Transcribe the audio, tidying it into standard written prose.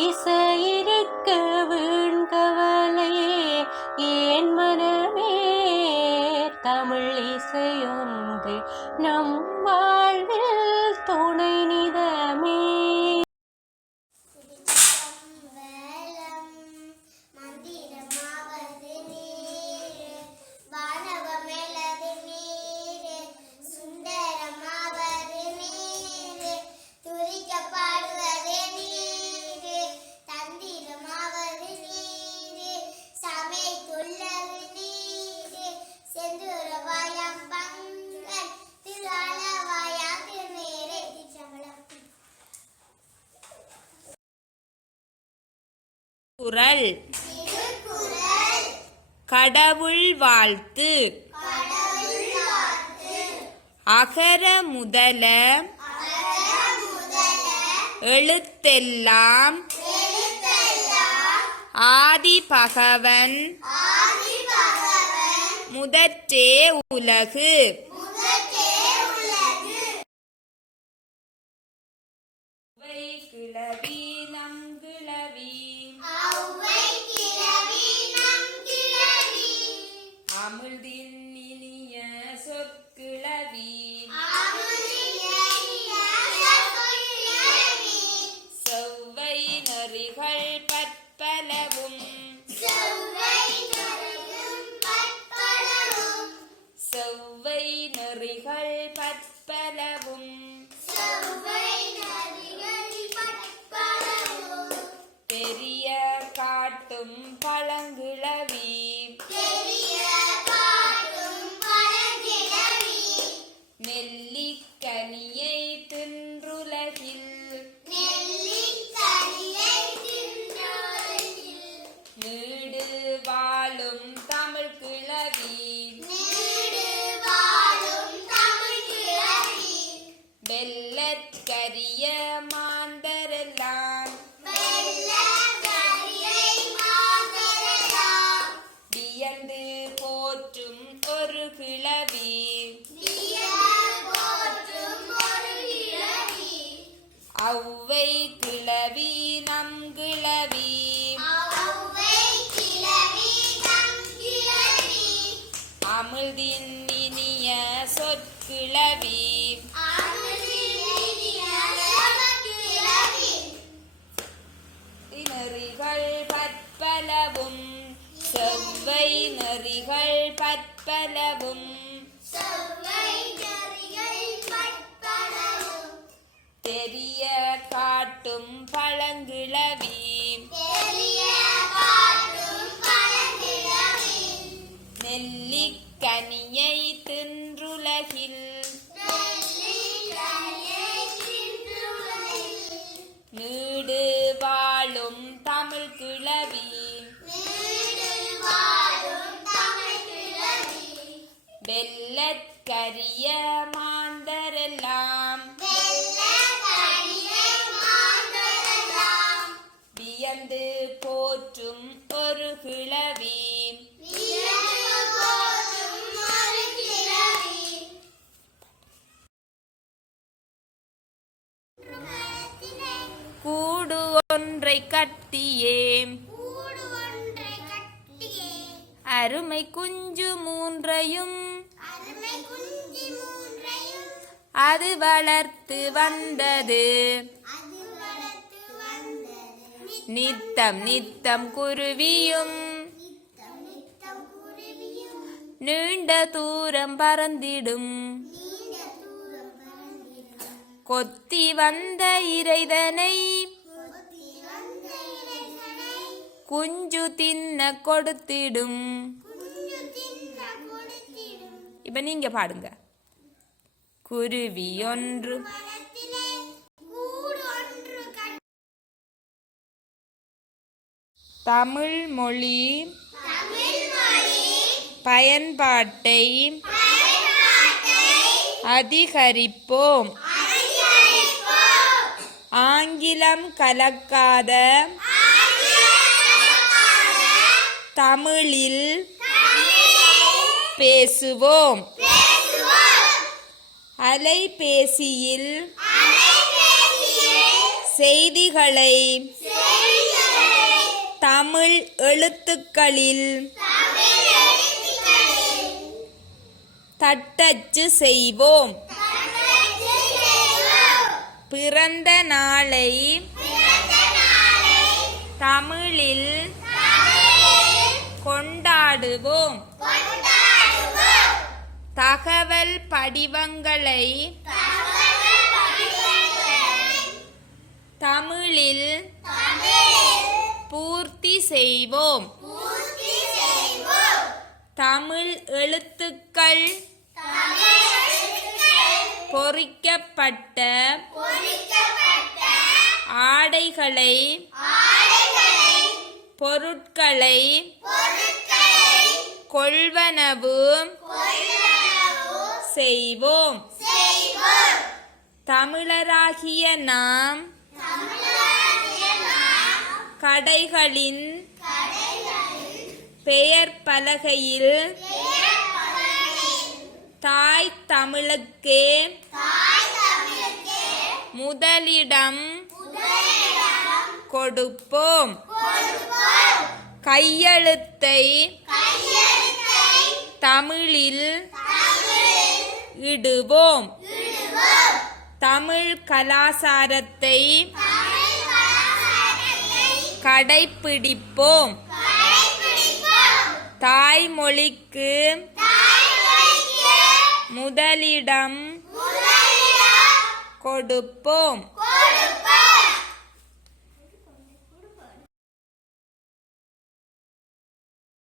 இசையிருக்க வீண்கவலையே ஏன் மனமே தமிழ் இசையொன்று நம் வாழ்வில் துணை நிதமே. குறள். கடவுள் வாழ்த்து. அகர முதல எழுத்தெல்லாம் ஆதி பகவன் முதற்றே உலகு. கிளவி நம் கிளவி அமிழ்தின் இனிய சொற்கிளவி செவ்வை நெறிகள் பற்பலவும் செவ்வை நெறிகள் பற்பலவும் பெரிய காட்டும் பழங்கிழவி நெல்லிக்கனியை தின்றுலகில் நீடு வாழும் தமிழ் கிழவி வெள்ளற்கரிய மாந்தரெல்லாம் வியந்து போற்றும் ஒரு கிழவி ஔவை கிளவி நம் கிளவி அமிழ்தின் இனிய சொற்கிளவி நெறிகள் பற்பலவும் செவ்வை நெறிகள் பற்பலவும் தெரிய காட்டும் பழங்கிழவி நெல்லிக்கனியை தின்றுலகில் நீடு வாழும் தமிழ் கிழவி வெள்ளற்கரிய மாந்தரெல்லாம் வியந்து போற்றும் ஒரு கிழவி கூடு ஒன்றை கட்டியே அருமை குஞ்சு மூன்றையும் அது வளர்த்து வந்தது நித்தம் நித்தம் குருவியும் நீண்ட தூரம் பறந்திடும் கொத்தி வந்த இறைதனை குஞ்சு தின்ன கொடுத்திடும். இப்ப நீங்க பாடுங்க. குருவி ஒன்று தமிழ் மொழி பயன்பாட்டை அதிகரிப்போம். ஆங்கிலம் கலக்காத தமிழில் பேசுவோம். அலைபேசியில் செய்திகளை தமிழ் எழுத்துக்களில் தட்டச்சு செய்வோம். பிறந்த நாளை தமிழில் கொண்டாடுவோம். தகவல் படிவங்களை தமிழில் பூர்த்தி செய்வோம். தமிழ் எழுத்துக்கள் பொறிக்கப்பட்ட ஆடைகளை பொருட்களை கொள்வனவு செய்வோம். தமிழராகிய நாம் கடைகளின் பெயர் பலகையில் தாய் தமிழுக்கே முதலிடம் கொடுப்போம். கையெழுத்தை தமிழில் இடுவோம். தமிழ் கலாசாரத்தை கடைப்பிடிப்போம். தாய்மொழிக்கு முதலிடம் கொடுப்போம்.